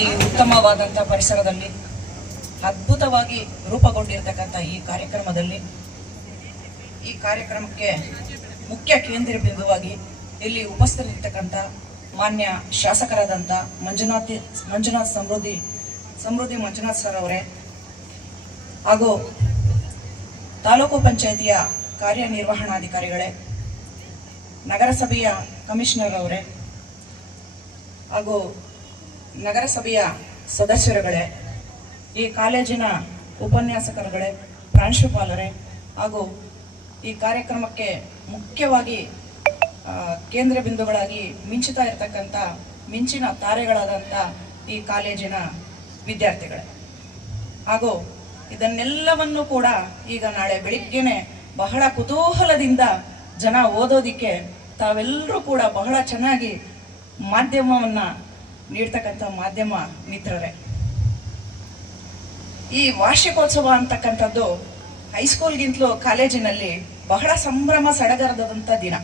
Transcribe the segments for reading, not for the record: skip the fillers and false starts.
ಈ ಉತ್ತಮವಾದಂಥ ಪರಿಸರದಲ್ಲಿ ಅದ್ಭುತವಾಗಿ ರೂಪುಗೊಂಡಿರ್ತಕ್ಕಂಥ ಈ ಕಾರ್ಯಕ್ರಮಕ್ಕೆ ಮುಖ್ಯ ಕೇಂದ್ರ ಬಿಂದುವಾಗಿ ಇಲ್ಲಿ ಉಪಸ್ಥಿತರಿರ್ತಕ್ಕಂಥ ಮಾನ್ಯ ಶಾಸಕರಾದಂಥ ಮಂಜುನಾಥ್ ಸಮೃದ್ಧಿ ಮಂಜುನಾಥ್ ಸರ್ ಅವರೇ, ಹಾಗೂ ತಾಲೂಕು ಪಂಚಾಯಿತಿಯ ಕಾರ್ಯನಿರ್ವಹಣಾಧಿಕಾರಿಗಳೇ, ನಗರಸಭೆಯ ಕಮಿಷನರ್ ಅವರೇ, ಹಾಗೂ ನಗರಸಭೆಯ ಸದಸ್ಯರುಗಳೇ, ಈ ಕಾಲೇಜಿನ ಉಪನ್ಯಾಸಕರುಗಳೇ, ಪ್ರಾಂಶುಪಾಲರೇ, ಹಾಗೂ ಈ ಕಾರ್ಯಕ್ರಮಕ್ಕೆ ಮುಖ್ಯವಾಗಿ ಕೇಂದ್ರ ಬಿಂದುಗಳಾಗಿ ಮಿಂಚುತ್ತಾ ಇರತಕ್ಕಂಥ ಮಿಂಚಿನ ತಾರೆಗಳಾದಂಥ ಈ ಕಾಲೇಜಿನ ವಿದ್ಯಾರ್ಥಿಗಳೇ, ಹಾಗೂ ಇದನ್ನೆಲ್ಲವನ್ನು ಕೂಡ ಈಗ ನಾಳೆ ಬೆಳಿಗ್ಗೆನೆ ಬಹಳ ಕುತೂಹಲದಿಂದ ಜನ ಓದೋದಿಕ್ಕೆ ತಾವೆಲ್ಲರೂ ಕೂಡ ಬಹಳ ಚೆನ್ನಾಗಿ ಮಾಧ್ಯಮವನ್ನು ನೀಡ್ತಕ್ಕಂಥ ಮಾಧ್ಯಮ ಮಿತ್ರರೇ, ಈ ವಾರ್ಷಿಕೋತ್ಸವ ಅಂತಕ್ಕಂಥದ್ದು ಹೈಸ್ಕೂಲ್ಗಿಂತಲೂ ಕಾಲೇಜಿನಲ್ಲಿ ಬಹಳ ಸಂಭ್ರಮ ಸಡಗರದಂಥ ದಿನ.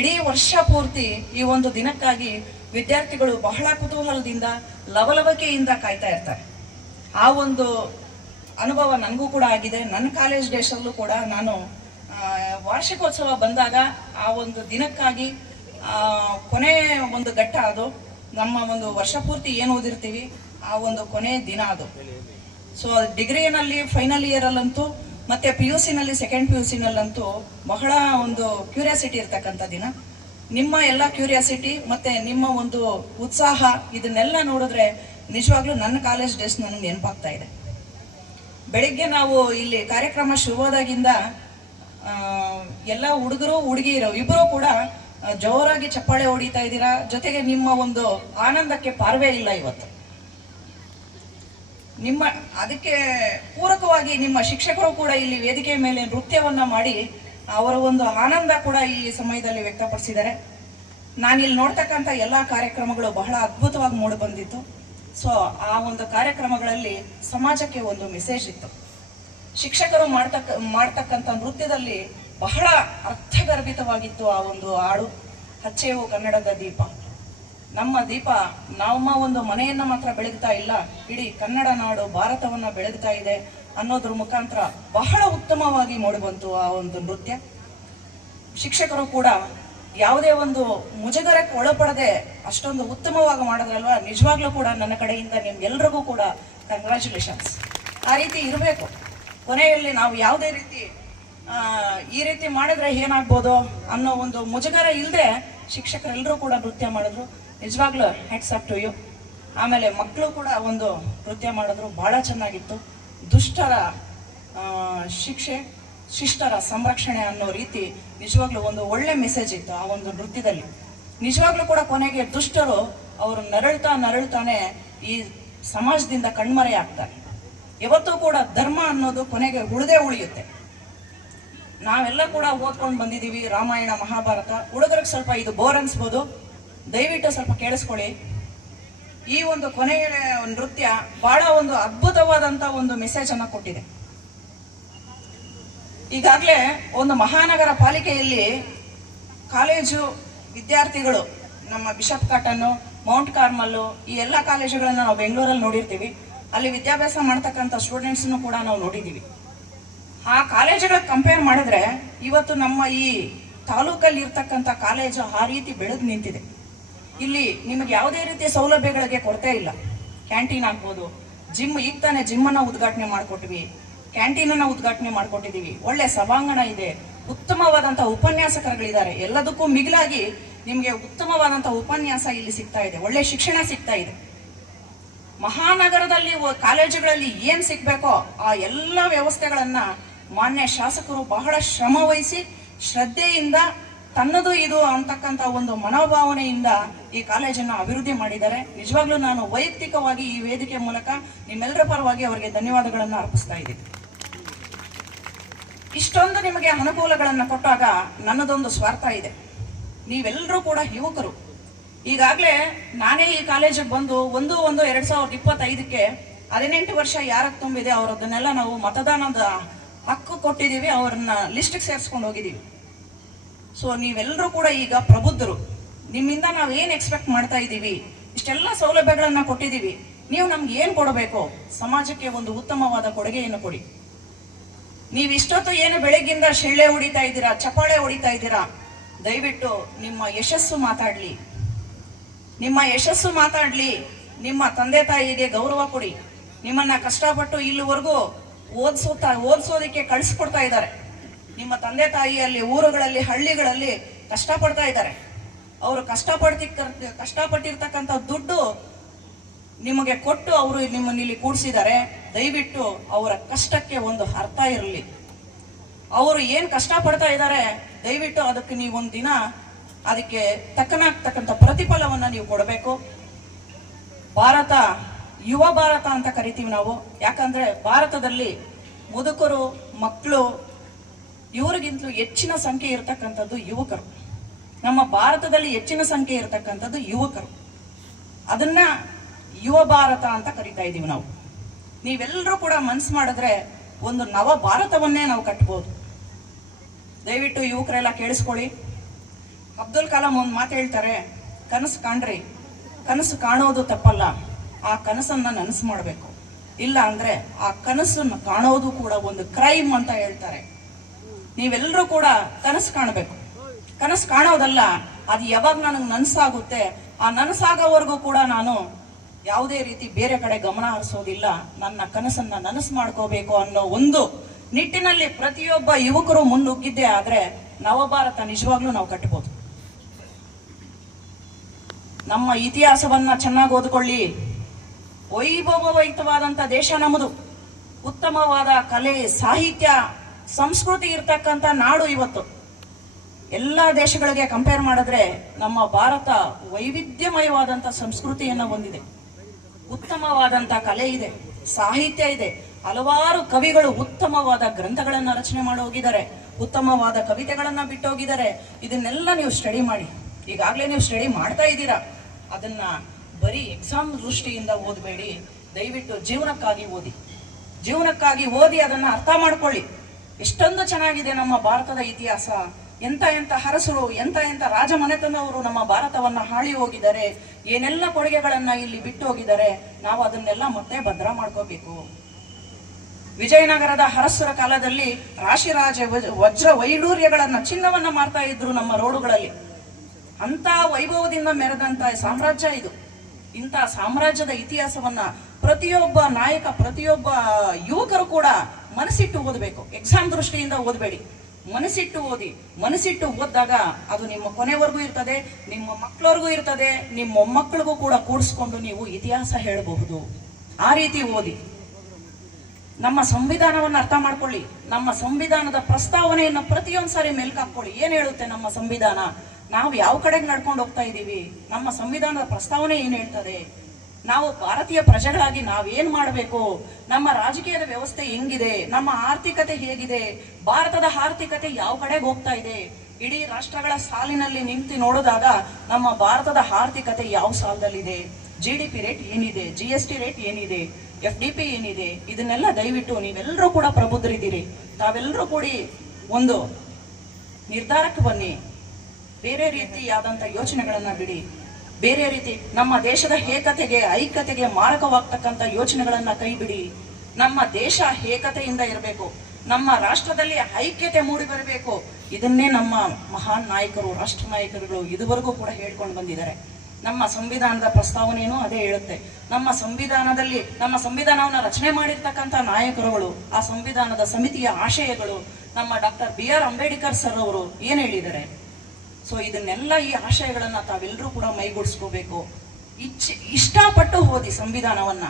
ಇಡೀ ವರ್ಷ ಪೂರ್ತಿ ಈ ಒಂದು ದಿನಕ್ಕಾಗಿ ವಿದ್ಯಾರ್ಥಿಗಳು ಬಹಳ ಕುತೂಹಲದಿಂದ ಲವಲವಿಕೆಯಿಂದ ಕಾಯ್ತಾ ಇರ್ತಾರೆ. ಆ ಒಂದು ಅನುಭವ ನನಗೂ ಕೂಡ ಆಗಿದೆ. ನನ್ನ ಕಾಲೇಜ್ ಡೇಸಲ್ಲೂ ಕೂಡ ನಾನು ವಾರ್ಷಿಕೋತ್ಸವ ಬಂದಾಗ ಆ ಒಂದು ದಿನಕ್ಕಾಗಿ ಕೊನೆ ಒಂದು ಘಟ್ಟ ಅದು. ನಮ್ಮ ಒಂದು ವರ್ಷ ಪೂರ್ತಿ ಏನು ಓದಿರ್ತೀವಿ ಆ ಒಂದು ಕೊನೆ ದಿನ ಅದು. ಸೊ ಡಿಗ್ರಿನಲ್ಲಿ ಫೈನಲ್ ಇಯರಲ್ಲಂತೂ ಮತ್ತೆ PUC ನಲ್ಲಿ ಸೆಕೆಂಡ್ PUC ನಲ್ಲಂತೂ ಬಹಳ ಒಂದು ಕ್ಯೂರಿಯಾಸಿಟಿ ಇರ್ತಕ್ಕಂಥ ದಿನ. ನಿಮ್ಮ ಎಲ್ಲ ಕ್ಯೂರಿಯಾಸಿಟಿ ಮತ್ತೆ ನಿಮ್ಮ ಒಂದು ಉತ್ಸಾಹ ಇದನ್ನೆಲ್ಲ ನೋಡಿದ್ರೆ ನಿಜವಾಗ್ಲೂ ನನ್ನ ಕಾಲೇಜ್ ಡೇಸ್ ನನಗೆ ನೆನಪಾಗ್ತಾ ಇದೆ. ಬೆಳಿಗ್ಗೆ ನಾವು ಇಲ್ಲಿ ಕಾರ್ಯಕ್ರಮ ಶುರುವಾದಾಗಿಂದ ಎಲ್ಲ ಹುಡುಗರು ಹುಡುಗಿಯರು ಇಬ್ಬರು ಕೂಡ ಜೋರಾಗಿ ಚಪ್ಪಾಳೆ ಹೊಡಿತಾ ಇದ್ದೀರಾ. ಜೊತೆಗೆ ನಿಮ್ಮ ಒಂದು ಆನಂದಕ್ಕೆ ಪಾರ್ವೇ ಇಲ್ಲ ಇವತ್ತು. ಅದಕ್ಕೆ ಪೂರಕವಾಗಿ ನಿಮ್ಮ ಶಿಕ್ಷಕರು ಕೂಡ ಇಲ್ಲಿ ವೇದಿಕೆ ಮೇಲೆ ನೃತ್ಯವನ್ನ ಮಾಡಿ ಅವರ ಒಂದು ಆನಂದ ಕೂಡ ಈ ಸಮಯದಲ್ಲಿ ವ್ಯಕ್ತಪಡಿಸಿದ್ದಾರೆ. ನಾನಿಲ್ಲಿ ನೋಡ್ತಕ್ಕಂಥ ಎಲ್ಲ ಕಾರ್ಯಕ್ರಮಗಳು ಬಹಳ ಅದ್ಭುತವಾಗಿ ಮೂಡಿ ಬಂದಿತ್ತು. ಸೊ ಆ ಒಂದು ಕಾರ್ಯಕ್ರಮಗಳಲ್ಲಿ ಸಮಾಜಕ್ಕೆ ಒಂದು ಮೆಸೇಜ್ ಇತ್ತು. ಶಿಕ್ಷಕರು ಮಾಡ್ತಕ್ಕಂಥ ನೃತ್ಯದಲ್ಲಿ ಬಹಳ ಅರ್ಥಗರ್ಭಿತವಾಗಿತ್ತು ಆ ಒಂದು ಹಾಡು, ಹಚ್ಚೇವು ಕನ್ನಡದ ದೀಪ. ನಮ್ಮ ದೀಪ ನಮ್ಮ ಒಂದು ಮನೆಯನ್ನ ಮಾತ್ರ ಬೆಳಗ್ತಾ ಇಲ್ಲ, ಇಡೀ ಕನ್ನಡ ನಾಡು ಭಾರತವನ್ನ ಬೆಳಗ್ತಾ ಇದೆ ಅನ್ನೋದ್ರ ಮುಖಾಂತರ ಬಹಳ ಉತ್ತಮವಾಗಿ ಮೂಡಿಬಂತು ಆ ಒಂದು ನೃತ್ಯ. ಶಿಕ್ಷಕರು ಕೂಡ ಯಾವುದೇ ಒಂದು ಮುಜುಗರಕ್ಕೆ ಒಳಪಡದೆ ಅಷ್ಟೊಂದು ಉತ್ತಮವಾಗಿ ಮಾಡಿದ್ರಲ್ವಾ, ನಿಜವಾಗ್ಲೂ ಕೂಡ ನನ್ನ ಕಡೆಯಿಂದ ನಿಮ್ಗೆಲ್ರಿಗೂ ಕೂಡ ಕಂಗ್ರ್ಯಾಚುಲೇಷನ್ಸ್. ಆ ರೀತಿ ಇರಬೇಕು. ಕೊನೆಯಲ್ಲಿ ನಾವು ಯಾವುದೇ ರೀತಿ ಈ ರೀತಿ ಮಾಡಿದ್ರೆ ಏನಾಗ್ಬೋದು ಅನ್ನೋ ಒಂದು ಮುಜುಗರ ಇಲ್ಲದೆ ಶಿಕ್ಷಕರೆಲ್ಲರೂ ಕೂಡ ನೃತ್ಯ ಮಾಡಿದ್ರು. ನಿಜವಾಗ್ಲೂ ಹ್ಯಾಟ್ಸ್ ಆಫ್ ಟು ಯು. ಆಮೇಲೆ ಮಕ್ಕಳು ಕೂಡ ಒಂದು ನೃತ್ಯ ಮಾಡಿದ್ರು, ಬಹಳ ಚೆನ್ನಾಗಿತ್ತು. ದುಷ್ಟರ ಶಿಕ್ಷೆ, ಶಿಷ್ಟರ ಸಂರಕ್ಷಣೆ ಅನ್ನೋ ರೀತಿ ನಿಜವಾಗ್ಲೂ ಒಂದು ಒಳ್ಳೆ ಮೆಸೇಜ್ ಇತ್ತು ಆ ಒಂದು ನೃತ್ಯದಲ್ಲಿ. ನಿಜವಾಗ್ಲೂ ಕೂಡ ಕೊನೆಗೆ ದುಷ್ಟರು ಅವರು ನರಳ್ತಾನೆ ಈ ಸಮಾಜದಿಂದ ಕಣ್ಮರೆ ಆಗ್ತಾರೆ. ಯಾವತ್ತೂ ಕೂಡ ಧರ್ಮ ಅನ್ನೋದು ಕೊನೆಗೆ ಉಳಿಯುತ್ತೆ. ನಾವೆಲ್ಲ ಕೂಡ ಓದ್ಕೊಂಡು ಬಂದಿದ್ದೀವಿ ರಾಮಾಯಣ ಮಹಾಭಾರತ. ಹುಡುಗರಿಗೆ ಸ್ವಲ್ಪ ಇದು ಬೋರ್ ಅನ್ಸ್ಬೋದು, ದಯವಿಟ್ಟು ಸ್ವಲ್ಪ ಕೇಳಿಸ್ಕೊಳ್ಳಿ. ಈ ಒಂದು ಕೊನೆಯ ನೃತ್ಯ ಬಹಳ ಒಂದು ಅದ್ಭುತವಾದಂತ ಒಂದು ಮೆಸೇಜ್ ಅನ್ನ ಕೊಟ್ಟಿದೆ. ಈಗಾಗಲೇ ಒಂದು ಮಹಾನಗರ ಪಾಲಿಕೆಯಲ್ಲಿ ಕಾಲೇಜು ವಿದ್ಯಾರ್ಥಿಗಳು, ನಮ್ಮ ಬಿಷಪ್ ಕಾಟನ್, ಮೌಂಟ್ ಕಾರ್ಮಲ್, ಈ ಎಲ್ಲ ಕಾಲೇಜುಗಳನ್ನ ನಾವು ಬೆಂಗಳೂರಲ್ಲಿ ನೋಡಿರ್ತೀವಿ. ಅಲ್ಲಿ ವಿದ್ಯಾಭ್ಯಾಸ ಮಾಡ್ತಕ್ಕಂಥ ಸ್ಟೂಡೆಂಟ್ಸ್ನು ಕೂಡ ನಾವು ನೋಡಿದ್ದೀವಿ. ಆ ಕಾಲೇಜುಗಳಿಗೆ ಕಂಪೇರ್ ಮಾಡಿದ್ರೆ ಇವತ್ತು ನಮ್ಮ ಈ ತಾಲೂಕಲ್ಲಿ ಇರ್ತಕ್ಕಂಥ ಕಾಲೇಜು ಆ ರೀತಿ ಬೆಳೆದು ನಿಂತಿದೆ. ಇಲ್ಲಿ ನಿಮಗೆ ಯಾವುದೇ ರೀತಿಯ ಸೌಲಭ್ಯಗಳಿಗೆ ಕೊರತೆ ಇಲ್ಲ. ಕ್ಯಾಂಟೀನ್ ಆಗ್ಬೋದು, ಜಿಮ್, ಈಗ ತಾನೇ ಜಿಮ್ಮನ್ನು ಉದ್ಘಾಟನೆ ಮಾಡಿಕೊಟ್ವಿ, ಕ್ಯಾಂಟೀನನ್ನು ಉದ್ಘಾಟನೆ ಮಾಡಿಕೊಟ್ಟಿದ್ದೀವಿ, ಒಳ್ಳೆ ಸಭಾಂಗಣ ಇದೆ, ಉತ್ತಮವಾದಂಥ ಉಪನ್ಯಾಸಕರುಗಳಿದ್ದಾರೆ. ಎಲ್ಲದಕ್ಕೂ ಮಿಗಿಲಾಗಿ ನಿಮಗೆ ಉತ್ತಮವಾದಂಥ ಉಪನ್ಯಾಸ ಇಲ್ಲಿ ಸಿಗ್ತಾ ಇದೆ, ಒಳ್ಳೆ ಶಿಕ್ಷಣ ಸಿಗ್ತಾ ಇದೆ. ಮಹಾನಗರದಲ್ಲಿ ಕಾಲೇಜುಗಳಲ್ಲಿ ಏನ್ ಸಿಗ್ಬೇಕೋ ಆ ಎಲ್ಲ ವ್ಯವಸ್ಥೆಗಳನ್ನ ಮಾನ್ಯ ಶಾಸಕರು ಬಹಳ ಶ್ರಮ ವಹಿಸಿ ಶ್ರದ್ಧೆಯಿಂದ ತನ್ನದು ಇದು ಅಂತಕ್ಕಂಥ ಒಂದು ಮನೋಭಾವನೆಯಿಂದ ಈ ಕಾಲೇಜನ್ನು ಅಭಿವೃದ್ಧಿ ಮಾಡಿದ್ದಾರೆ. ನಿಜವಾಗ್ಲೂ ನಾನು ವೈಯಕ್ತಿಕವಾಗಿ ಈ ವೇದಿಕೆ ಮೂಲಕ ನಿಮ್ಮೆಲ್ಲರ ಪರವಾಗಿ ಅವರಿಗೆ ಧನ್ಯವಾದಗಳನ್ನು ಅರ್ಪಿಸ್ತಾ ಇದ್ದೀನಿ. ಇಷ್ಟೊಂದು ನಿಮಗೆ ಅನುಕೂಲಗಳನ್ನು ಕೊಟ್ಟಾಗ ನನ್ನದೊಂದು ಸ್ವಾರ್ಥ ಇದೆ. ನೀವೆಲ್ಲರೂ ಕೂಡ ಯುವಕರು. ಈಗಾಗಲೇ ನಾನೇ ಈ ಕಾಲೇಜಿಗೆ ಬಂದು 1/1/2025ಕ್ಕೆ 18 ವರ್ಷ ಯಾರಕ್ಕೆ ತುಂಬಿದೆ ಅವರದನ್ನೆಲ್ಲ ನಾವು ಮತದಾನದ ಹಕ್ಕು ಕೊಟ್ಟಿದ್ದೀವಿ, ಅವ್ರನ್ನ ಲಿಸ್ಟ್ಗೆ ಸೇರಿಸ್ಕೊಂಡು ಹೋಗಿದ್ದೀವಿ. ಸೊ ನೀವೆಲ್ಲರೂ ಕೂಡ ಈಗ ಪ್ರಬುದ್ಧರು. ನಿಮ್ಮಿಂದ ನಾವು ಏನು ಎಕ್ಸ್ಪೆಕ್ಟ್ ಮಾಡ್ತಾ ಇದ್ದೀವಿ, ಇಷ್ಟೆಲ್ಲ ಸೌಲಭ್ಯಗಳನ್ನ ಕೊಟ್ಟಿದ್ದೀವಿ. ನೀವು ನಮ್ಗೆ ಏನ್ ಕೊಡಬೇಕು? ಸಮಾಜಕ್ಕೆ ಒಂದು ಉತ್ತಮವಾದ ಕೊಡುಗೆಯನ್ನು ಕೊಡಿ. ನೀವು ಇಷ್ಟೊತ್ತು ಏನು ಬೆಳಗ್ಗಿಂದ ಶಿಳ್ಳೆ ಹೊಡಿತಾ ಇದ್ದೀರಾ, ಚಪ್ಪಾಳೆ ಹೊಡಿತಾ ಇದ್ದೀರಾ, ದಯವಿಟ್ಟು ನಿಮ್ಮ ಯಶಸ್ಸು ಮಾತಾಡ್ಲಿ. ನಿಮ್ಮ ಯಶಸ್ಸು ಮಾತಾಡ್ಲಿ. ನಿಮ್ಮ ತಂದೆ ತಾಯಿಗೆ ಗೌರವ ಕೊಡಿ. ನಿಮ್ಮನ್ನ ಕಷ್ಟಪಟ್ಟು ಇಲ್ಲಿವರೆಗೂ ಓದಿಸೋದಕ್ಕೆ ಕಳಿಸ್ಕೊಡ್ತಾ ಇದ್ದಾರೆ. ನಿಮ್ಮ ತಂದೆ ತಾಯಿಯಲ್ಲಿ ಊರುಗಳಲ್ಲಿ ಹಳ್ಳಿಗಳಲ್ಲಿ ಕಷ್ಟಪಡ್ತಾ ಇದ್ದಾರೆ. ಅವರು ಕಷ್ಟಪಟ್ಟಿರ್ತಕ್ಕಂಥ ದುಡ್ಡು ನಿಮಗೆ ಕೊಟ್ಟು ಅವರು ನಿಮ್ಮನ್ನ ಇಲ್ಲಿ ಕೂಡಿಸಿದ್ದಾರೆ. ದಯವಿಟ್ಟು ಅವರ ಕಷ್ಟಕ್ಕೆ ಒಂದು ಅರ್ಥ ಇರಲಿ. ಅವರು ಏನ್ ಕಷ್ಟ ಪಡ್ತಾ ಇದ್ದಾರೆ, ದಯವಿಟ್ಟು ಅದಕ್ಕೆ ನೀವೊಂದು ದಿನ ಅದಕ್ಕೆ ತಕ್ಕನಾಗ್ತಕ್ಕಂಥ ಪ್ರತಿಫಲವನ್ನ ನೀವು ಕೊಡಬೇಕು. ಭಾರತ ಯುವ ಭಾರತ ಅಂತ ಕರಿತೀವಿ ನಾವು. ಯಾಕಂದ್ರೆ ಭಾರತದಲ್ಲಿ ಮುದುಕರು, ಮಕ್ಕಳು ಇವರಿಗಿಂತಲೂ ಹೆಚ್ಚಿನ ಸಂಖ್ಯೆ ಇರತಕ್ಕಂಥದ್ದು ಯುವಕರು. ನಮ್ಮ ಭಾರತದಲ್ಲಿ ಹೆಚ್ಚಿನ ಸಂಖ್ಯೆ ಇರತಕ್ಕಂಥದ್ದು ಯುವಕರು. ಅದನ್ನ ಯುವ ಭಾರತ ಅಂತ ಕರಿತಾ ಇದೀವಿ ನಾವು. ನೀವೆಲ್ಲರೂ ಕೂಡ ಮನ್ಸು ಮಾಡಿದ್ರೆ ಒಂದು ನವ ಭಾರತವನ್ನೇ ನಾವು ಕಟ್ಬೋದು. ದಯವಿಟ್ಟು ಯುವಕರೆಲ್ಲ ಕೇಳಿಸ್ಕೊಳ್ಳಿ. ಅಬ್ದುಲ್ ಕಲಾಂ ಒಂದು ಮಾತು ಹೇಳ್ತಾರೆ, ಕನಸು ಕಾಣ್ರಿ, ಕನಸು ಕಾಣೋದು ತಪ್ಪಲ್ಲ, ಆ ಕನಸನ್ನ ನನಸು ಮಾಡಬೇಕು. ಇಲ್ಲ ಅಂದ್ರೆ ಆ ಕನಸನ್ನು ಕಾಣೋದು ಕೂಡ ಒಂದು ಕ್ರೈಮ್ ಅಂತ ಹೇಳ್ತಾರೆ. ನೀವೆಲ್ಲರೂ ಕೂಡ ಕನಸು ಕಾಣಬೇಕು. ಕನಸು ಕಾಣೋದಲ್ಲ, ಅದು ಯಾವಾಗ ನನಗೆ ನನಸಾಗುತ್ತೆ, ಆ ನನಸಾಗೋವರೆಗೂ ಕೂಡ ನಾನು ಯಾವುದೇ ರೀತಿ ಬೇರೆ ಕಡೆ ಗಮನ ಹರಿಸೋದಿಲ್ಲ. ನನ್ನ ಕನಸನ್ನ ನನಸು ಮಾಡ್ಕೋಬೇಕು ಅನ್ನೋ ಒಂದು ನಿಟ್ಟಿನಲ್ಲಿ ಪ್ರತಿಯೊಬ್ಬ ಯುವಕರು ಮುನ್ನುಗ್ಗಿದ್ದೇ ಆದ್ರೆ ನವಭಾರತ ನಿಜವಾಗ್ಲೂ ನಾವು ಕಟ್ಟಬಹುದು. ನಮ್ಮ ಇತಿಹಾಸವನ್ನ ಚೆನ್ನಾಗಿ ಓದ್ಕೊಳ್ಳಿ. ವೈಭವಯುತವಾದಂತ ದೇಶ ನಮ್ಮದು. ಉತ್ತಮವಾದ ಕಲೆ, ಸಾಹಿತ್ಯ, ಸಂಸ್ಕೃತಿ ಇರ್ತಕ್ಕಂಥ ನಾಡು ಇವತ್ತು. ಎಲ್ಲಾ ದೇಶಗಳಿಗೆ ಕಂಪೇರ್ ಮಾಡಿದ್ರೆ ನಮ್ಮ ಭಾರತ ವೈವಿಧ್ಯಮಯವಾದಂತ ಸಂಸ್ಕೃತಿಯನ್ನ ಹೊಂದಿದೆ. ಉತ್ತಮವಾದಂತ ಕಲೆ ಇದೆ, ಸಾಹಿತ್ಯ ಇದೆ. ಹಲವಾರು ಕವಿಗಳು ಉತ್ತಮವಾದ ಗ್ರಂಥಗಳನ್ನ ರಚನೆ ಮಾಡಿ ಹೋಗಿದ್ದಾರೆ, ಉತ್ತಮವಾದ ಕವಿತೆಗಳನ್ನ ಬಿಟ್ಟು ಹೋಗಿದ್ದಾರೆ. ಇದನ್ನೆಲ್ಲ ನೀವು ಸ್ಟಡಿ ಮಾಡಿ. ಈಗಾಗಲೇ ನೀವು ಸ್ಟಡಿ ಮಾಡ್ತಾ ಇದ್ದೀರಾ. ಅದನ್ನ ಬರೀ ಎಕ್ಸಾಮ್ ದೃಷ್ಟಿಯಿಂದ ಓದಬೇಡಿ. ದಯವಿಟ್ಟು ಜೀವನಕ್ಕಾಗಿ ಓದಿ. ಜೀವನಕ್ಕಾಗಿ ಓದಿ ಅದನ್ನ ಅರ್ಥ ಮಾಡ್ಕೊಳ್ಳಿ. ಎಷ್ಟೊಂದು ಚೆನ್ನಾಗಿದೆ ನಮ್ಮ ಭಾರತದ ಇತಿಹಾಸ. ಎಂತ ಅರಸರು, ಎಂತ ರಾಜ ಮನೆತನವರು ನಮ್ಮ ಭಾರತವನ್ನ ಹಾಳಿ ಹೋಗಿದ್ದಾರೆ. ಏನೆಲ್ಲ ಕೊಡುಗೆಗಳನ್ನ ಇಲ್ಲಿ ಬಿಟ್ಟು ಹೋಗಿದ್ದಾರೆ. ನಾವು ಅದನ್ನೆಲ್ಲ ಮತ್ತೆ ಭದ್ರ ಮಾಡ್ಕೋಬೇಕು. ವಿಜಯನಗರದ ಅರಸರ ಕಾಲದಲ್ಲಿ ರಾಶಿರಾಜ ವಜ್ರ ವೈಡೂರ್ಯಗಳನ್ನ, ಚಿನ್ನವನ್ನ ಮಾರ್ತಾ ಇದ್ರು ನಮ್ಮ ರೋಡುಗಳಲ್ಲಿ. ಅಂತ ವೈಭವದಿಂದ ಮೆರೆದಂತ ಸಾಮ್ರಾಜ್ಯ ಇದು. ಇಂಥ ಸಾಮ್ರಾಜ್ಯದ ಇತಿಹಾಸವನ್ನ ಪ್ರತಿಯೊಬ್ಬ ನಾಯಕ, ಪ್ರತಿಯೊಬ್ಬ ಯುವಕರು ಕೂಡ ಮನಸ್ಸಿಟ್ಟು ಓದಬೇಕು. ಎಕ್ಸಾಮ್ ದೃಷ್ಟಿಯಿಂದ ಓದಬೇಡಿ, ಮನಸ್ಸಿಟ್ಟು ಓದಿ. ಮನಸ್ಸಿಟ್ಟು ಓದಿದಾಗ ಅದು ನಿಮ್ಮ ಕೊನೆವರೆಗೂ ಇರ್ತದೆ, ನಿಮ್ಮ ಮಕ್ಕಳವರೆಗೂ ಇರ್ತದೆ, ನಿಮ್ಮ ಮೊಮ್ಮಕ್ಕಳಿಗೂ ಕೂಡ ಕೂಡಿಸ್ಕೊಂಡು ನೀವು ಇತಿಹಾಸ ಹೇಳಬಹುದು. ಆ ರೀತಿ ಓದಿ. ನಮ್ಮ ಸಂವಿಧಾನವನ್ನು ಅರ್ಥ ಮಾಡ್ಕೊಳ್ಳಿ. ನಮ್ಮ ಸಂವಿಧಾನದ ಪ್ರಸ್ತಾವನೆಯನ್ನು ಪ್ರತಿಯೊಂದ್ಸಾರಿ ಮೆಲ್ಕಾಕೊಳ್ಳಿ. ಏನ್ ಹೇಳುತ್ತೆ ನಮ್ಮ ಸಂವಿಧಾನ, ನಾವು ಯಾವ ಕಡೆಗೆ ನಡ್ಕೊಂಡು ಹೋಗ್ತಾ ಇದ್ದೀವಿ, ನಮ್ಮ ಸಂವಿಧಾನದ ಪ್ರಸ್ತಾವನೆ ಏನ್ ಹೇಳ್ತದೆ, ನಾವು ಭಾರತೀಯ ಪ್ರಜೆಗಳಾಗಿ ನಾವೇನ್ ಮಾಡಬೇಕು, ನಮ್ಮ ರಾಜಕೀಯದ ವ್ಯವಸ್ಥೆ ಹೆಂಗಿದೆ, ನಮ್ಮ ಆರ್ಥಿಕತೆ ಹೇಗಿದೆ, ಭಾರತದ ಆರ್ಥಿಕತೆ ಯಾವ ಕಡೆಗೆ ಹೋಗ್ತಾ ಇದೆ. ಇಡೀ ರಾಷ್ಟ್ರಗಳ ಸಾಲಿನಲ್ಲಿ ನಿಂತು ನೋಡಿದಾಗ ನಮ್ಮ ಭಾರತದ ಆರ್ಥಿಕತೆ ಯಾವ ಸಾಲದಲ್ಲಿದೆ, GDP ರೇಟ್ ಏನಿದೆ, GST ರೇಟ್ ಏನಿದೆ, FDP ಏನಿದೆ, ಇದನ್ನೆಲ್ಲ ದಯವಿಟ್ಟು ನೀವೆಲ್ಲರೂ ಕೂಡ ಪ್ರಬುದ್ಧರಿದ್ದೀರಿ. ತಾವೆಲ್ಲರೂ ಕೂಡಿ ಒಂದು ನಿರ್ಧಾರಕ್ಕೆ ಬನ್ನಿ. ಬೇರೆ ರೀತಿಯಾದಂತ ಯೋಚನೆಗಳನ್ನ ಬಿಡಿ. ಬೇರೆ ರೀತಿ ನಮ್ಮ ದೇಶದ ಏಕತೆಗೆ, ಐಕ್ಯತೆಗೆ ಮಾರಕವಾಗ್ತಕ್ಕಂಥ ಯೋಚನೆಗಳನ್ನ ಕೈ ಬಿಡಿ. ನಮ್ಮ ದೇಶ ಏಕತೆಯಿಂದ ಇರಬೇಕು. ನಮ್ಮ ರಾಷ್ಟ್ರದಲ್ಲಿ ಐಕ್ಯತೆ ಮೂಡಿ ಬರಬೇಕು. ಇದನ್ನೇ ನಮ್ಮ ಮಹಾನ್ ನಾಯಕರು, ರಾಷ್ಟ್ರ ನಾಯಕರುಗಳು ಇದುವರೆಗೂ ಕೂಡ ಹೇಳ್ಕೊಂಡು ಬಂದಿದ್ದಾರೆ. ನಮ್ಮ ಸಂವಿಧಾನದ ಪ್ರಸ್ತಾವನೆಯೂ ಅದೇ ಹೇಳುತ್ತೆ. ನಮ್ಮ ಸಂವಿಧಾನದಲ್ಲಿ, ನಮ್ಮ ಸಂವಿಧಾನವನ್ನ ರಚನೆ ಮಾಡಿರ್ತಕ್ಕಂಥ ನಾಯಕರುಗಳು, ಆ ಸಂವಿಧಾನದ ಸಮಿತಿಯ ಆಶಯಗಳು, ನಮ್ಮ ಡಾಕ್ಟರ್ BR ಅಂಬೇಡ್ಕರ್ ಸರ್ ಅವರು ಏನ್ ಹೇಳಿದ್ದಾರೆ. ಸೊ ಇದನ್ನೆಲ್ಲ, ಈ ಆಶಯಗಳನ್ನ ತಾವೆಲ್ಲರೂ ಕೂಡ ಮೈಗೂಡಿಸ್ಕೋಬೇಕು. ಇಷ್ಟಪಟ್ಟು ಓದಿ ಸಂವಿಧಾನವನ್ನ.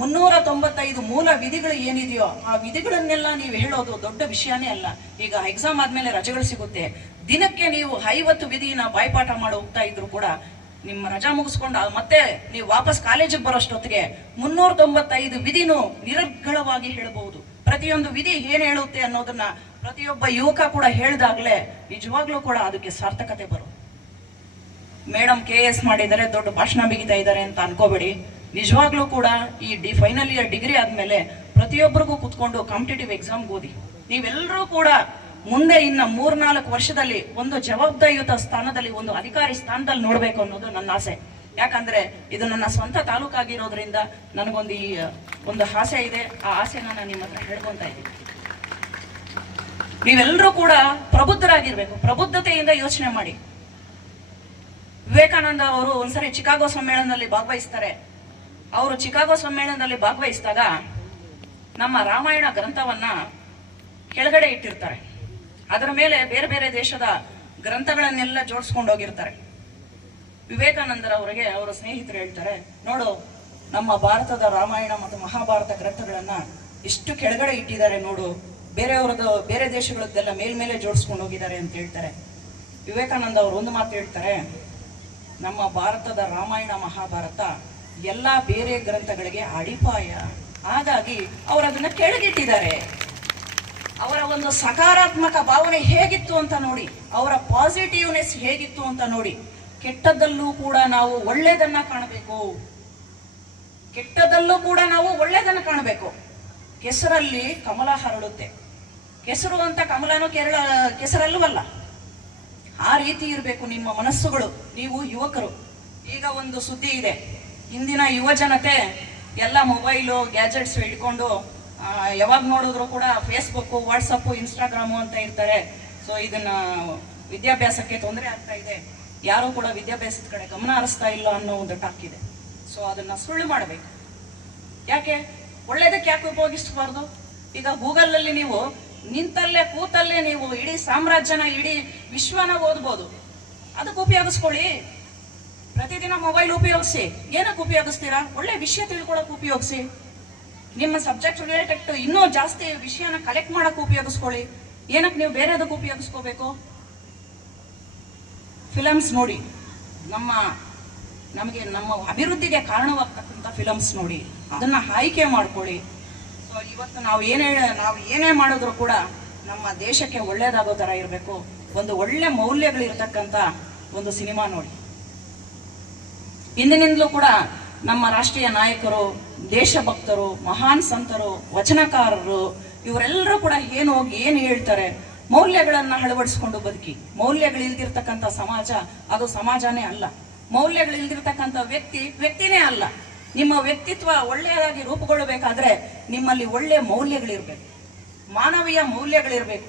395 ಮೂಲ ವಿಧಿಗಳು ಏನಿದೆಯೋ ಆ ವಿಧಿಗಳನ್ನೆಲ್ಲ ನೀವು ಹೇಳೋದು ದೊಡ್ಡ ವಿಷಯನೇ ಅಲ್ಲ. ಈಗ ಎಕ್ಸಾಮ್ ಆದ್ಮೇಲೆ ರಜೆಗಳು ಸಿಗುತ್ತೆ. ದಿನಕ್ಕೆ ನೀವು 50 ವಿಧಿನ ಬಾಯ್ಪಾಠ ಮಾಡಿ ಹೋಗ್ತಾ ಇದ್ರು ಕೂಡ ನಿಮ್ಮ ರಜಾ ಮುಗಿಸ್ಕೊಂಡು ಮತ್ತೆ ನೀವು ವಾಪಸ್ ಕಾಲೇಜಿಗೆ ಬರೋಷ್ಟೊತ್ತಿಗೆ 395 ವಿಧಿನೂ ನಿರರ್ಗಳವಾಗಿ ಹೇಳಬಹುದು. ಪ್ರತಿಯೊಂದು ವಿಧಿ ಏನ್ ಹೇಳುತ್ತೆ ಅನ್ನೋದನ್ನ ಪ್ರತಿಯೊಬ್ಬ ಯುವಕ ಕೂಡ ಹೇಳಿದಾಗ್ಲೇ ನಿಜವಾಗ್ಲೂ ಕೂಡ ಅದಕ್ಕೆ ಸಾರ್ಥಕತೆ ಬರುತ್ತೆ. ಮೇಡಮ್ KS ಮಾಡಿದ್ದಾರೆ, ದೊಡ್ಡ ಭಾಷಣ ಬಿಗಿತಾ ಇದ್ದಾರೆ ಅಂತ ಅನ್ಕೋಬೇಡಿ. ನಿಜವಾಗ್ಲೂ ಕೂಡ ಈ ಫೈನಲ್ ಇಯರ್ ಡಿಗ್ರಿ ಆದ್ಮೇಲೆ ಪ್ರತಿಯೊಬ್ಬರಿಗೂ ಕುತ್ಕೊಂಡು ಕಾಂಪಿಟೇಟಿವ್ ಎಕ್ಸಾಮ್ ಓದಿ. ನೀವೆಲ್ಲರೂ ಕೂಡ ಮುಂದೆ ಇನ್ನ 3-4 ವರ್ಷದಲ್ಲಿ ಒಂದು ಜವಾಬ್ದಾರಿಯುತ ಸ್ಥಾನದಲ್ಲಿ, ಒಂದು ಅಧಿಕಾರಿ ಸ್ಥಾನದಲ್ಲಿ ನೋಡ್ಬೇಕು ಅನ್ನೋದು ನನ್ನ ಆಸೆ. ಯಾಕಂದ್ರೆ ಇದು ನನ್ನ ಸ್ವಂತ ತಾಲೂಕಾಗಿರೋದ್ರಿಂದ ನನಗೊಂದು ಒಂದು ಆಸೆ ಇದೆ. ಆ ಆಸೆನ ನಾನು ನಿಮ್ಮ ಹತ್ರ ಹೇಳ್ಕೊಂತ ಇದ್ದೀನಿ. ನೀವೆಲ್ಲರೂ ಕೂಡ ಪ್ರಬುದ್ಧರಾಗಿರ್ಬೇಕು, ಪ್ರಬುದ್ಧತೆಯಿಂದ ಯೋಚನೆ ಮಾಡಿ. ವಿವೇಕಾನಂದ ಅವರು ಒಂದ್ಸರಿ ಚಿಕಾಗೋ ಸಮ್ಮೇಳನದಲ್ಲಿ ಭಾಗವಹಿಸ್ತಾರೆ. ಅವರು ಚಿಕಾಗೋ ಸಮ್ಮೇಳನದಲ್ಲಿ ಭಾಗವಹಿಸಿದಾಗ ನಮ್ಮ ರಾಮಾಯಣ ಗ್ರಂಥವನ್ನ ಕೆಳಗಡೆ ಇಟ್ಟಿರ್ತಾರೆ. ಅದರ ಮೇಲೆ ಬೇರೆ ಬೇರೆ ದೇಶದ ಗ್ರಂಥಗಳನ್ನೆಲ್ಲ ಜೋಡಿಸ್ಕೊಂಡು ಹೋಗಿರ್ತಾರೆ. ವಿವೇಕಾನಂದರವರಿಗೆ ಅವರ ಸ್ನೇಹಿತರು ಹೇಳ್ತಾರೆ, ನೋಡು ನಮ್ಮ ಭಾರತದ ರಾಮಾಯಣ ಮತ್ತು ಮಹಾಭಾರತ ಗ್ರಂಥಗಳನ್ನ ಎಷ್ಟು ಕೆಳಗಡೆ ಇಟ್ಟಿದ್ದಾರೆ ನೋಡು, ಬೇರೆ ದೇಶಗಳದ್ದೆಲ್ಲ ಮೇಲ್ಮೇಲೆ ಜೋಡಿಸ್ಕೊಂಡು ಹೋಗಿದ್ದಾರೆ ಅಂತ ಹೇಳ್ತಾರೆ. ವಿವೇಕಾನಂದ ಅವರು ಒಂದು ಮಾತು ಹೇಳ್ತಾರೆ, ನಮ್ಮ ಭಾರತದ ರಾಮಾಯಣ ಮಹಾಭಾರತ ಎಲ್ಲಾ ಬೇರೆ ಗ್ರಂಥಗಳಿಗೆ ಅಡಿಪಾಯ, ಹಾಗಾಗಿ ಅವರು ಅದನ್ನ ಕೆಳಗಿಟ್ಟಿದ್ದಾರೆ. ಅವರ ಒಂದು ಸಕಾರಾತ್ಮಕ ಭಾವನೆ ಹೇಗಿತ್ತು ಅಂತ ನೋಡಿ, ಅವರ ಪಾಸಿಟಿವ್ನೆಸ್ ಹೇಗಿತ್ತು ಅಂತ ನೋಡಿ. ಕೆಟ್ಟದ್ದಲ್ಲೂ ಕೂಡ ನಾವು ಒಳ್ಳೆಯದನ್ನ ಕಾಣಬೇಕು, ಕೆಟ್ಟದಲ್ಲೂ ಕೂಡ ನಾವು ಒಳ್ಳೆಯದನ್ನ ಕಾಣಬೇಕು. ಕೆಸರಲ್ಲಿ ಕಮಲ ಹರಡುತ್ತೆ, ಕೆಸರು ಅಂತ ಕಮಲನೂ ಕೆಸರಲ್ಲವಲ್ಲ. ಆ ರೀತಿ ಇರಬೇಕು ನಿಮ್ಮ ಮನಸ್ಸುಗಳು. ನೀವು ಯುವಕರು, ಈಗ ಒಂದು ಸುದ್ದಿ ಇದೆ, ಇಂದಿನ ಯುವ ಜನತೆ ಎಲ್ಲ ಮೊಬೈಲು ಗ್ಯಾಜೆಟ್ಸ್ ಹಿಡ್ಕೊಂಡು ಯಾವಾಗ ನೋಡಿದ್ರು ಕೂಡ ಫೇಸ್ಬುಕ್, ವಾಟ್ಸಪ್, ಇನ್ಸ್ಟಾಗ್ರಾಮು ಅಂತ ಇರ್ತಾರೆ. ಸೊ ಇದನ್ನ ವಿದ್ಯಾಭ್ಯಾಸಕ್ಕೆ ತೊಂದರೆ ಆಗ್ತಾ ಇದೆ, ಯಾರು ಕೂಡ ವಿದ್ಯಾಭ್ಯಾಸದ ಕಡೆ ಗಮನ ಹರಿಸ್ತಾ ಇಲ್ಲ ಅನ್ನೋ ಒಂದು ಟಾಕ್ ಇದೆ. ಸೊ ಅದನ್ನ ಸುಳ್ಳು ಮಾಡಬೇಕು. ಯಾಕೆ ಒಳ್ಳೇದಕ್ಕೆ ಯಾಕೆ ಉಪಯೋಗಿಸಬಾರ್ದು? ಈಗ ಗೂಗಲ್ ಅಲ್ಲಿ ನೀವು ನಿಂತಲ್ಲೇ ಕೂತಲ್ಲೇ ನೀವು ಇಡೀ ಸಾಮ್ರಾಜ್ಯನ, ಇಡೀ ವಿಶ್ವನ ಓದ್ಬೋದು. ಅದಕ್ಕೆ ಉಪಯೋಗಿಸ್ಕೊಳ್ಳಿ. ಪ್ರತಿದಿನ ಮೊಬೈಲ್ ಉಪಯೋಗಿಸಿ. ಏನಕ್ಕೆ ಉಪಯೋಗಿಸ್ತೀರಾ? ಒಳ್ಳೆ ವಿಷಯ ತಿಳ್ಕೊಳಕ್ ಉಪಯೋಗಿಸಿ. ನಿಮ್ಮ ಸಬ್ಜೆಕ್ಟ್ ರಿಲೇಟೆಡ್ ಇನ್ನೂ ಜಾಸ್ತಿ ವಿಷಯನ ಕಲೆಕ್ಟ್ ಮಾಡಕ್ ಉಪಯೋಗಿಸ್ಕೊಳ್ಳಿ. ಏನಕ್ಕೆ ನೀವು ಬೇರೆದಕ್ಕೆ ಉಪಯೋಗಿಸ್ಕೋಬೇಕು? ಫಿಲಮ್ಸ್ ನೋಡಿ, ನಮಗೆ ನಮ್ಮ ಅಭಿವೃದ್ಧಿಗೆ ಕಾರಣವಾಗ್ತಕ್ಕಂಥ ಫಿಲಮ್ಸ್ ನೋಡಿ, ಅದನ್ನ ಆಯ್ಕೆ ಮಾಡ್ಕೊಳ್ಳಿ. ಸೊ ಇವತ್ತು ನಾವು ಏನೇ ಮಾಡಿದ್ರು ಕೂಡ ನಮ್ಮ ದೇಶಕ್ಕೆ ಒಳ್ಳೇದಾಗೋ ತರ ಇರಬೇಕು. ಒಂದು ಒಳ್ಳೆ ಮೌಲ್ಯಗಳಿರ್ತಕ್ಕಂಥ ಒಂದು ಸಿನಿಮಾ ನೋಡಿ. ಇಂದಿನಿಂದಲೂ ಕೂಡ ನಮ್ಮ ರಾಷ್ಟ್ರೀಯ ನಾಯಕರು, ದೇಶಭಕ್ತರು, ಮಹಾನ್ ಸಂತರು, ವಚನಕಾರರು ಇವರೆಲ್ಲರೂ ಕೂಡ ಏನು ಹೇಳ್ತಾರೆ, ಮೌಲ್ಯಗಳನ್ನ ಅಳವಡಿಸಿಕೊಂಡು ಬದುಕಿ. ಮೌಲ್ಯಗಳಿಲ್ದಿರ್ತಕ್ಕಂಥ ಸಮಾಜ ಅದು ಸಮಾಜನೇ ಅಲ್ಲ. ಮೌಲ್ಯಗಳಿಲ್ದಿರ್ತಕ್ಕಂಥ ವ್ಯಕ್ತಿನೇ ಅಲ್ಲ. ನಿಮ್ಮ ವ್ಯಕ್ತಿತ್ವ ಒಳ್ಳೆಯದಾಗಿ ರೂಪುಗೊಳ್ಳಬೇಕಾದ್ರೆ ನಿಮ್ಮಲ್ಲಿ ಒಳ್ಳೆ ಮೌಲ್ಯಗಳಿರ್ಬೇಕು, ಮಾನವೀಯ ಮೌಲ್ಯಗಳಿರ್ಬೇಕು.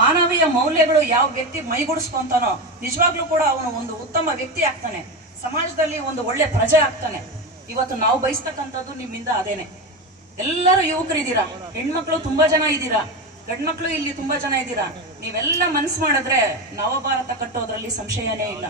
ಮಾನವೀಯ ಮೌಲ್ಯಗಳು ಯಾವ ವ್ಯಕ್ತಿ ಮೈಗೂಡಿಸ್ಕೊಂತಾನೋ ನಿಜವಾಗ್ಲೂ ಕೂಡ ಅವನು ಒಂದು ಉತ್ತಮ ವ್ಯಕ್ತಿ ಆಗ್ತಾನೆ, ಸಮಾಜದಲ್ಲಿ ಒಂದು ಒಳ್ಳೆ ಪ್ರಜೆ ಆಗ್ತಾನೆ. ಇವತ್ತು ನಾವು ಬಯಸ್ತಕ್ಕಂಥದ್ದು ನಿಮ್ಮಿಂದ ಅದೇನೆ. ಎಲ್ಲರೂ ಯುವಕರಿದ್ದೀರಾ, ಹೆಣ್ಮಕ್ಳು ತುಂಬಾ ಜನ ಇದ್ದೀರಾ, ಗಂಡ್ಮಕ್ಳು ಇಲ್ಲಿ ತುಂಬಾ ಜನ ಇದ್ದೀರಾ. ನೀವೆಲ್ಲ ಮನಸ್ಸು ಮಾಡಿದ್ರೆ ನವಭಾರತ ಕಟ್ಟೋದ್ರಲ್ಲಿ ಸಂಶಯನೇ ಇಲ್ಲ.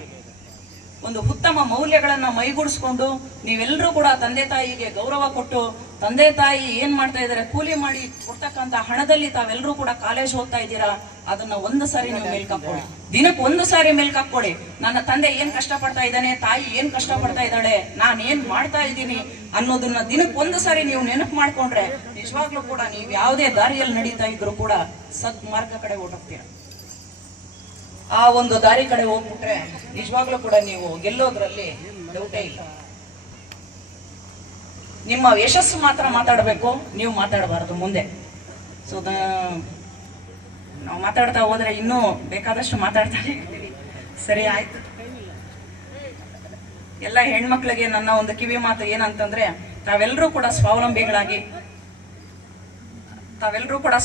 ಒಂದು ಉತ್ತಮ ಮೌಲ್ಯಗಳನ್ನ ಮೈಗೂಡಿಸ್ಕೊಂಡು ನೀವೆಲ್ಲರೂ ಕೂಡ ತಂದೆ ತಾಯಿಗೆ ಗೌರವ ಕೊಟ್ಟು, ತಂದೆ ತಾಯಿ ಏನ್ ಮಾಡ್ತಾ ಇದಾರೆ, ಕೂಲಿ ಮಾಡಿ ಕೊಡ್ತಕ್ಕಂತ ಹಣದಲ್ಲಿ ತಾವೆಲ್ಲರೂ ಕೂಡ ಕಾಲೇಜ್ ಓದ್ತಾ ಇದ್ದೀರಾ, ಅದನ್ನ ಒಂದು ಸಾರಿ ನೀವು ಮೇಲ್ಕಾಕೊಳ್ಳಿ. ದಿನಕ್ಕೆ ಒಂದು ಸಾರಿ ಮೇಲ್ಕಾಕೊಳ್ಳಿ. ನನ್ನ ತಂದೆ ಏನ್ ಕಷ್ಟ ಪಡ್ತಾ ಇದ್ದಾನೆ, ತಾಯಿ ಏನ್ ಕಷ್ಟ ಪಡ್ತಾ ಇದ್ದಾಳೆ, ನಾನ್ ಏನ್ ಮಾಡ್ತಾ ಇದ್ದೀನಿ ಅನ್ನೋದನ್ನ ದಿನಕ್ಕೆ ಒಂದು ಸಾರಿ ನೀವು ನೆನಪು ಮಾಡ್ಕೊಂಡ್ರೆ ನಿಜವಾಗ್ಲೂ ಕೂಡ ನೀವು ಯಾವುದೇ ದಾರಿಯಲ್ಲಿ ನಡೀತಾ ಇದ್ರು ಕೂಡ ಸದ್ಮಾರ್ಗ ಕಡೆ ಓಡೋಗ್ತೀರ. ಆ ಒಂದು ದಾರಿ ಕಡೆ ಹೋಗ್ಬಿಟ್ರೆ ನಿಜವಾಗ್ಲೂ ಕೂಡ ನೀವು ಗೆಲ್ಲೋದ್ರಲ್ಲಿ ಡೌಟೇ ಇಲ್ಲ. ನಿಮ್ಮ ಯಶಸ್ಸು ಮಾತ್ರ ಮಾತಾಡಬೇಕು, ನೀವು ಮಾತಾಡಬಾರದು ಮುಂದೆ. ಸೊ ನಾವು ಮಾತಾಡ್ತಾ ಹೋದ್ರೆ ಇನ್ನೂ ಬೇಕಾದಷ್ಟು ಮಾತಾಡ್ತಾನೆ ಇರ್ತೀವಿ. ಸರಿ, ಆಯ್ತು. ಎಲ್ಲ ಹೆಣ್ಮಕ್ಳಿಗೆ ನನ್ನ ಒಂದು ಕಿವಿ ಮಾತು ಏನಂತಂದ್ರೆ, ತಾವೆಲ್ಲರೂ ಕೂಡ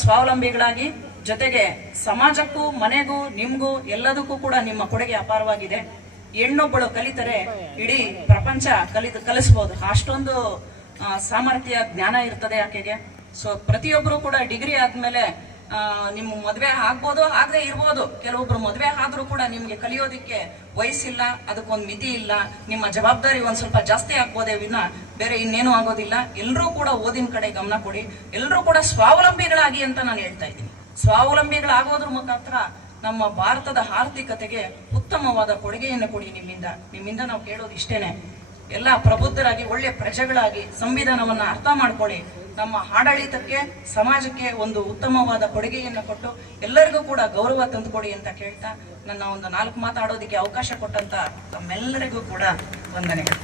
ಸ್ವಾವಲಂಬಿಗಳಾಗಿ ಜೊತೆಗೆ ಸಮಾಜಕ್ಕೂ, ಮನೆಗೂ, ನಿಮ್ಗೂ ಎಲ್ಲದಕ್ಕೂ ಕೂಡ ನಿಮ್ಮ ಕೊಡುಗೆ ಅಪಾರವಾಗಿದೆ. ಹೆಣ್ಣೊಬ್ಬಳು ಕಲಿತರೆ ಇಡೀ ಪ್ರಪಂಚ ಕಲಿಸಬಹುದು. ಅಷ್ಟೊಂದು ಸಾಮರ್ಥ್ಯ, ಜ್ಞಾನ ಇರ್ತದೆ ಆಕೆಗೆ. ಸೊ ಪ್ರತಿಯೊಬ್ಬರು ಕೂಡ ಡಿಗ್ರಿ ಆದ್ಮೇಲೆ ನಿಮ್ಮ ಮದ್ವೆ ಆಗ್ಬೋದು, ಆಗದೆ ಇರ್ಬೋದು. ಕೆಲವೊಬ್ರು ಮದ್ವೆ ಆದ್ರೂ ಕೂಡ ನಿಮ್ಗೆ ಕಲಿಯೋದಿಕ್ಕೆ ವಯಸ್ಸಿಲ್ಲ, ಅದಕ್ಕೊಂದು ಮಿತಿ ಇಲ್ಲ. ನಿಮ್ಮ ಜವಾಬ್ದಾರಿ ಒಂದ್ ಸ್ವಲ್ಪ ಜಾಸ್ತಿ ಆಗ್ಬೋದೇ ವಿನ ಬೇರೆ ಇನ್ನೇನು ಆಗೋದಿಲ್ಲ. ಎಲ್ಲರೂ ಕೂಡ ಓದಿನ ಕಡೆ ಗಮನ ಕೊಡಿ. ಎಲ್ಲರೂ ಕೂಡ ಸ್ವಾವಲಂಬಿಗಳಾಗಿ ಅಂತ ನಾನು ಹೇಳ್ತಾ ಇದ್ದೀನಿ. ಸ್ವಾವಲಂಬಿಗಳಾಗೋದ್ರ ಮುಖಾಂತರ ನಮ್ಮ ಭಾರತದ ಆರ್ಥಿಕತೆಗೆ ಉತ್ತಮವಾದ ಕೊಡುಗೆಯನ್ನು ಕೊಡಿ. ನಿಮ್ಮಿಂದ ನಾವು ಕೇಳೋದು ಇಷ್ಟೇನೆ. ಎಲ್ಲ ಪ್ರಬುದ್ಧರಾಗಿ, ಒಳ್ಳೆ ಪ್ರಜೆಗಳಾಗಿ ಸಂವಿಧಾನವನ್ನ ಅರ್ಥ ಮಾಡ್ಕೊಳ್ಳಿ. ನಮ್ಮ ಆಡಳಿತಕ್ಕೆ, ಸಮಾಜಕ್ಕೆ ಒಂದು ಉತ್ತಮವಾದ ಕೊಡುಗೆಯನ್ನು ಕೊಟ್ಟು ಎಲ್ಲರಿಗೂ ಕೂಡ ಗೌರವ ತಂದುಕೊಡಿ ಅಂತ ಕೇಳ್ತಾ ನನ್ನ ಒಂದು 4 ಮಾತಾಡೋದಕ್ಕೆ ಅವಕಾಶ ಕೊಟ್ಟಂತ ತಮ್ಮೆಲ್ಲರಿಗೂ ಕೂಡ ವಂದನೆಗಳು.